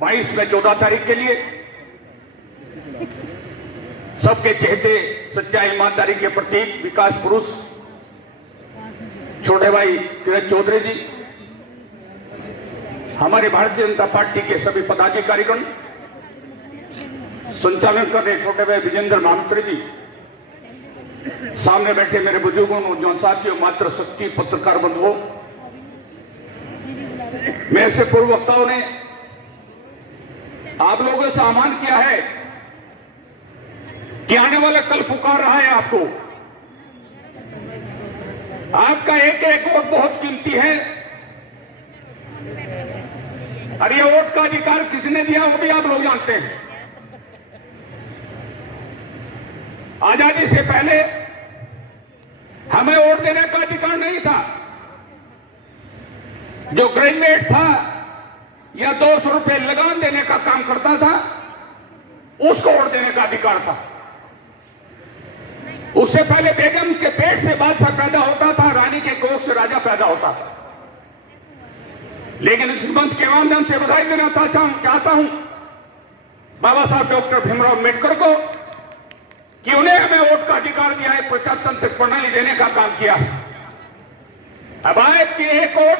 22 में 14 तारीख के लिए सबके चहेते सच्चाई ईमानदारी के प्रतीक विकास पुरुष छोटे भाई किरण चौधरी जी, हमारे भारतीय जनता पार्टी के सभी पदाधिकारीगण, संचालन कर रहे छोटे भाई विजेंद्र महामंत्री जी, सामने बैठे मेरे बुजुर्गों, नौजवान साथियों, मातृ शक्ति पत्रकार बंधुओं, मेरे से पूर्व वक्ताओं ने आप लोगों से आह्वान किया है कि आने वाला कल पुकार रहा है आपको। आपका एक एक वोट बहुत कीमती है और ये वोट का अधिकार किसने दिया वो भी आप लोग जानते हैं। आजादी से पहले हमें वोट देने का अधिकार नहीं था। जो ग्रेजुएट था या 200 रुपए लगान देने का काम करता था उसको वोट देने का अधिकार था। उससे पहले बेगम के पेट से बादशाह पैदा होता था, रानी के कोख से राजा पैदा होता था। लेकिन इस मंच के माध्यम से बधाई देना चाहता हूं बाबा साहब डॉक्टर भीमराव अम्बेडकर को कि उन्हें हमें वोट का अधिकार दिया है, प्रजातांत्रिक प्रणाली देने का काम किया है। अब आपकी एक वोट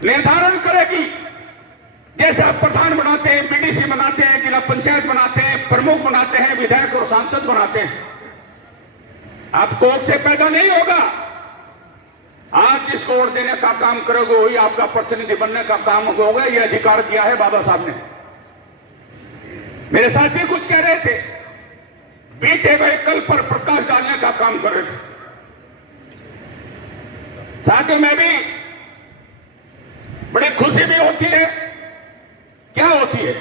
निर्धारण करेगी, जैसे आप प्रधान बनाते हैं, बीडीसी बनाते हैं, जिला पंचायत बनाते हैं, प्रमुख बनाते हैं, विधायक और सांसद बनाते हैं। आप कोर्ट से पैदा नहीं होगा। आप जिसको वोट देने का काम करोगे वही आपका प्रतिनिधि बनने का काम होगा। यह अधिकार दिया है बाबा साहब ने। मेरे साथी कुछ कह रहे थे, बीते हुए कल पर प्रकाश डालने का काम कर रहे थे। साथ में भी बड़ी खुशी भी होती है। क्या होती है?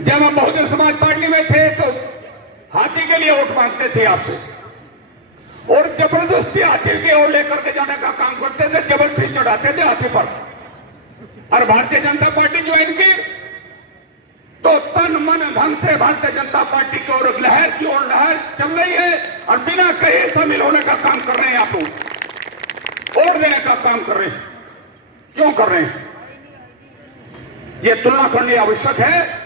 जब हम बहुजन समाज पार्टी में थे तो हाथी के लिए वोट मांगते थे आपसे और जबरदस्ती हाथी के ओर लेकर के जाने का काम करते थे, जबरदस्ती चढ़ाते थे हाथी पर। और भारतीय जनता पार्टी ज्वाइन की तो तन मन धन से भारतीय जनता पार्टी की ओर लहर चल रही है और बिना कहे शामिल होने का काम कर रहे हैं। आप वोट देने का काम कर रहे हैं। क्यों कर रहे हैं? ये तुलना करनी आवश्यक है।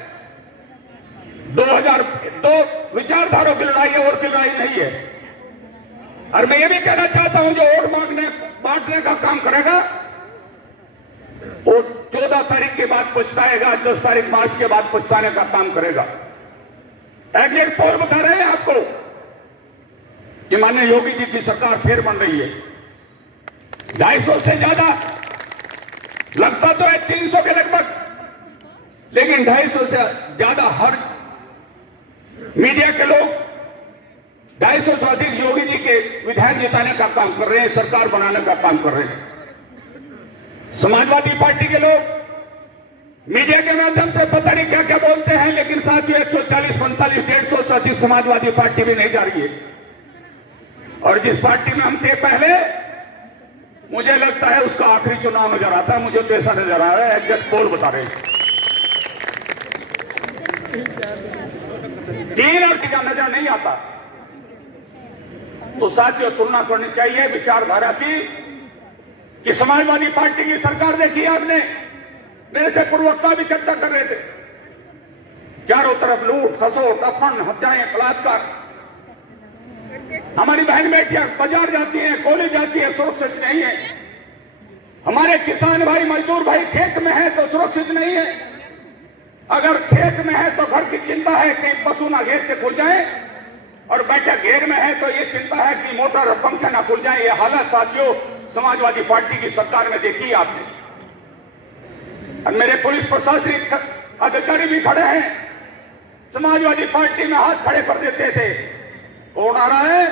2002 विचारधारा की लड़ाई है और की लड़ाई नहीं है। और मैं ये भी कहना चाहता हूं, जो वोट बांटने का काम करेगा वो 14 तारीख के बाद पछताएगा, 10 तारीख मार्च के बाद पछताने का काम करेगा। एग्जिट पोल बता रहे हैं आपको कि माननीय योगी जी की सरकार फिर बन रही है। 250 से ज्यादा लगता तो है 300 के लगभग, लेकिन 250 से ज्यादा हर मीडिया के लोग 250 से अधिक योगी जी के विधायक जिताने का काम कर रहे हैं, सरकार बनाने का काम कर रहे हैं। समाजवादी पार्टी के लोग मीडिया के माध्यम से पता नहीं क्या क्या बोलते हैं, लेकिन साथियों 140, 45, 150 से अधिक समाजवादी पार्टी भी नहीं जा रही है। और जिस पार्टी में हम थे पहले, मुझे लगता है उसका आखिरी चुनाव नजर आता है। मुझे तो ऐसा नजर आ रहा है, एग्जिट पोल बता रहे हैं। 3 और टीका नजर नहीं आता। तो साथियों तुलना करनी चाहिए विचारधारा की कि समाजवादी पार्टी की सरकार देखी आपने, मेरे से पूर्ववक्ता भी चर्चा कर रहे थे, चारों तरफ लूट खसोट अपहरण हत्याएं बलात्कार। हमारी बहन बेटियां बाजार जाती हैं, कॉलेज जाती है, सुरक्षित नहीं है। हमारे किसान भाई मजदूर भाई खेत में है तो सुरक्षित नहीं है। अगर खेत में है तो घर की चिंता है कि पशु ना घेर से खुल जाए, और बैठा घेर में है तो ये चिंता है कि मोटर और पंखे ना खुल जाए। ये हालत साथियों समाजवादी पार्टी की सरकार में देखी आपने। और मेरे पुलिस प्रशासनिक अधिकारी भी खड़े हैं, समाजवादी पार्टी में हाथ खड़े कर देते थे। कौन आ रहा है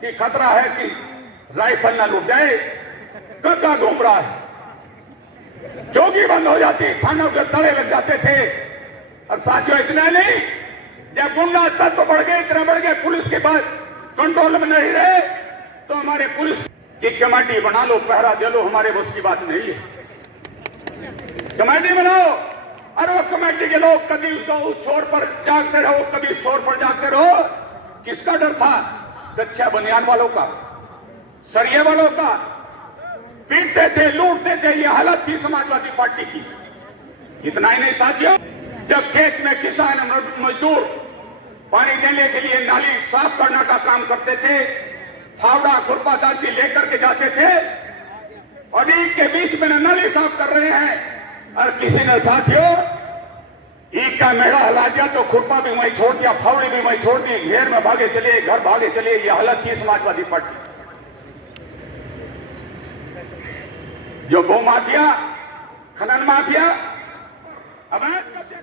कि खतरा है कि राइफल ना लूट जाए, गद्दा घूम रहा है। चौकी बंद हो जाती, थानों के तले लग जाते थे। और साथियों इतना नहीं, जब गुंडा तत्व बढ़ गए, इतना बढ़ गए, पुलिस के बाद कंट्रोल में नहीं रहे तो हमारे पुलिस की कमेटी बना लो, पहरा दे लो, हमारे बस की बात नहीं है। कमेटी बनाओ और वो कमेटी के लोग कभी उस छोर पर जागते रहो, कभी इस छोर पर जागते रहो। किसका डर था? कच्चा बनियान वालों का, सरिये वालों का, पीटते थे, लूटते थे। ये हालत थी समाजवादी पार्टी की। इतना ही नहीं साथियों, जब खेत में किसान मजदूर पानी देने के लिए नाली साफ करने का काम करते थे, फावड़ा खुरपा दांती लेकर के जाते थे और ईद के बीच में नाली साफ कर रहे हैं और किसी ने साथियों ईद का मेढ़ा हिला दिया तो खुरपा भी वहीं छोड़ दिया, फावड़ी भी वहीं छोड़ दी, घेर में भागे चले, घर भागे चले। ये हालत थी समाजवादी पार्टी। जो गौ माफिया, खनन माफिया, अवैध कब्जे,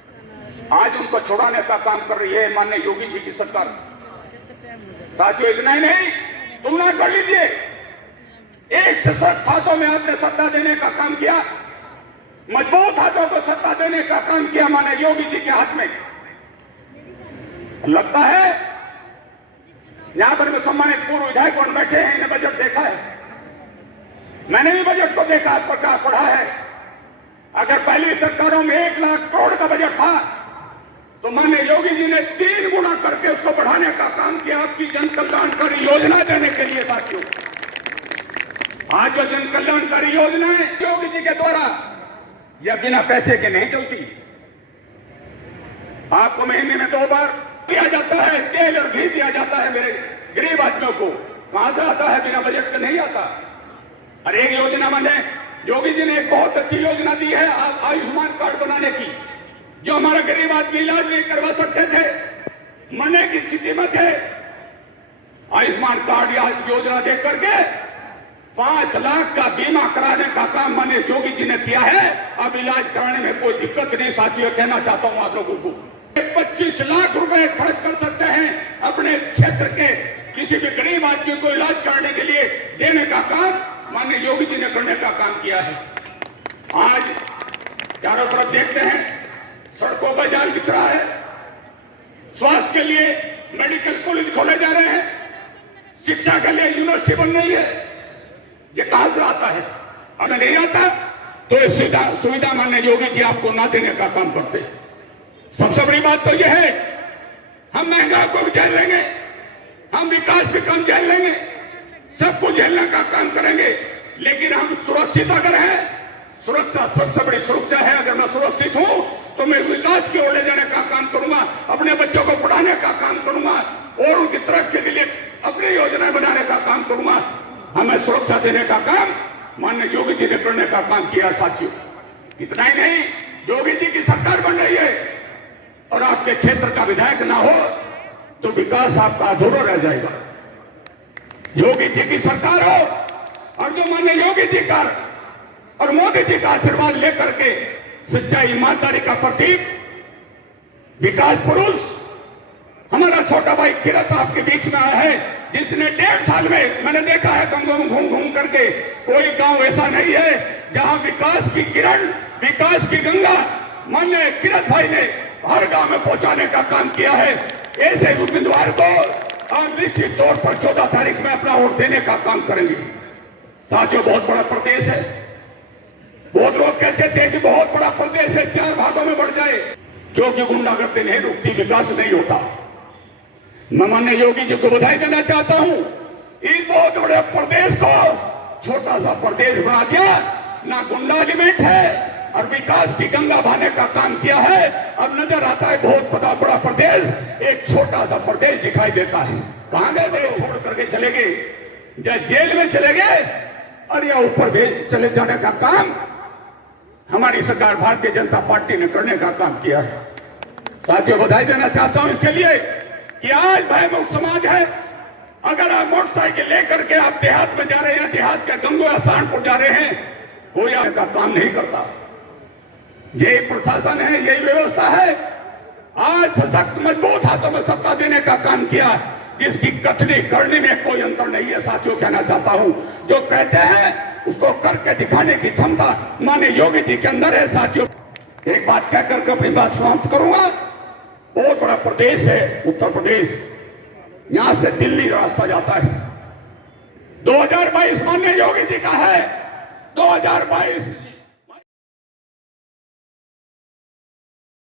आज उनको छुड़ाने का काम कर रही है माननीय योगी जी की सरकार। साथियों इतना ही नहीं, तुलना कर लीजिए, एक सशक्त हाथों में आपने सत्ता देने का काम किया, मजबूत हाथों को सत्ता देने का काम किया माननीय योगी जी के हाथ में। लगता है यहां पर में सम्मानित पूर्व विधायक बैठे हैं, इन्हें बजट देखा है। मैंने भी बजट को देखा, प्रकार पढ़ा है। अगर पहली सरकारों में 1 लाख करोड़ का बजट था तो माननीय योगी जी ने 3 गुना करके उसको बढ़ाने का काम किया आपकी जन कल्याणकारी योजना देने के लिए। साथियों आज जो जन कल्याणकारी योजना है योगी जी के द्वारा, यह बिना पैसे के नहीं चलती। आपको महीने में 2 बार दिया जाता है, तेल और घी दिया जाता है मेरे गरीब आदमियों को। कहां से आता है? बिना बजट के नहीं आता। और एक योजना मैंने योगी जी ने एक बहुत अच्छी योजना दी है आयुष्मान कार्ड बनाने की। जो हमारा गरीब आदमी इलाज नहीं करवा सकते थे, मरने की स्थिति में थे, आयुष्मान कार्ड योजना दे करके 5 लाख का बीमा कराने का काम माननीय योगी जी ने किया है। अब इलाज कराने में कोई दिक्कत नहीं। साथियों कहना चाहता हूं आप लोगों को, 25 लाख रुपए खर्च कर सकते हैं अपने क्षेत्र के किसी भी गरीब आदमी को इलाज कराने के लिए देने का काम माननीय योगी जी ने करने का काम किया है। आज चारों तरफ देखते हैं सड़कों का जाल बिछ रहा है, स्वास्थ्य के लिए मेडिकल कॉलेज खोले जा रहे हैं, शिक्षा के लिए यूनिवर्सिटी बन रही है। ये कहां से आता है? अगर नहीं आता तो ये सुविधा माननीय योगी जी आपको ना देने का काम करते। सबसे बड़ी बात तो यह है, हम महंगाई को भी झेल लेंगे, हम विकास भी कम झेल लेंगे, सबको झेलने का काम करेंगे, लेकिन हम सुरक्षित अगर हैं, सुरक्षा सबसे बड़ी सुरक्षा है। अगर मैं सुरक्षित हूं तो मैं विकास की ओर ले जाने का काम करूंगा, अपने बच्चों को पढ़ाने का काम करूंगा और उनकी तरक्की के लिए अपनी योजनाएं बनाने का काम करूंगा। हमें सुरक्षा देने का काम माननीय योगी जी ने करने का काम किया। साथियों इतना ही नहीं, योगी जी की सरकार बन रही है और आपके क्षेत्र का विधायक ना हो तो विकास आपका अधूरा रह जाएगा। योगी जी की सरकार हो और जो माननीय योगी जी का और मोदी जी का आशीर्वाद लेकर के सच्चाई ईमानदारी का प्रतीक विकास पुरुष हमारा छोटा भाई किरत आपके बीच में आया है, जिसने 1.5 साल में मैंने देखा है गंगों में घूम घूम करके कोई गांव ऐसा नहीं है जहां विकास की किरण, विकास की गंगा माननीय किरत भाई ने हर गांव में पहुंचाने का काम किया है। ऐसे उम्मीदवार को आप निश्चित तौर पर 14 तारीख में अपना वोट देने का काम करेंगे। साथियों बहुत बड़ा प्रदेश है, बहुत लोग कहते थे कि बहुत बड़ा प्रदेश है 4 भागों में बढ़ जाए, क्योंकि गुंडागर्दी नहीं रुकती, विकास नहीं होता। मैं माननीय योगी जी को बधाई देना चाहता हूं, इस बहुत बड़े प्रदेश को छोटा सा प्रदेश बना दिया, ना गुंडा लिमिट है और विकास की गंगा बहाने का काम किया है। अब नजर आता है बहुत बड़ा प्रदेश एक छोटा सा प्रदेश दिखाई देता है। कहां गए थे? छोड़ करके चले गए, या जेल में चले गए और या ऊपर भेज चले जाने का काम हमारी सरकार भारतीय जनता पार्टी ने करने का काम किया है। साथियों बधाई देना चाहता हूं इसके लिए कि आज भयमुक्त समाज है। अगर आप मोटरसाइकिल लेकर के आप देहात में जा रहे हैं, देहात के गंगो या सहारनपुर जा रहे हैं, कोई आपका काम नहीं करता। यही प्रशासन है, यही व्यवस्था है। आज सशक्त मजबूत हाथों में सत्ता देने का काम किया, जिसकी कथनी करने में कोई अंतर नहीं है। साथियों कहना चाहता हूं, जो कहते हैं उसको करके दिखाने की क्षमता माननीय योगी जी के अंदर है। साथियों एक बात कहकर के अपनी बात समाप्त करूंगा। बहुत बड़ा प्रदेश है उत्तर प्रदेश, यहां से दिल्ली रास्ता जाता है। 2022 माननीय योगी जी का है, 2022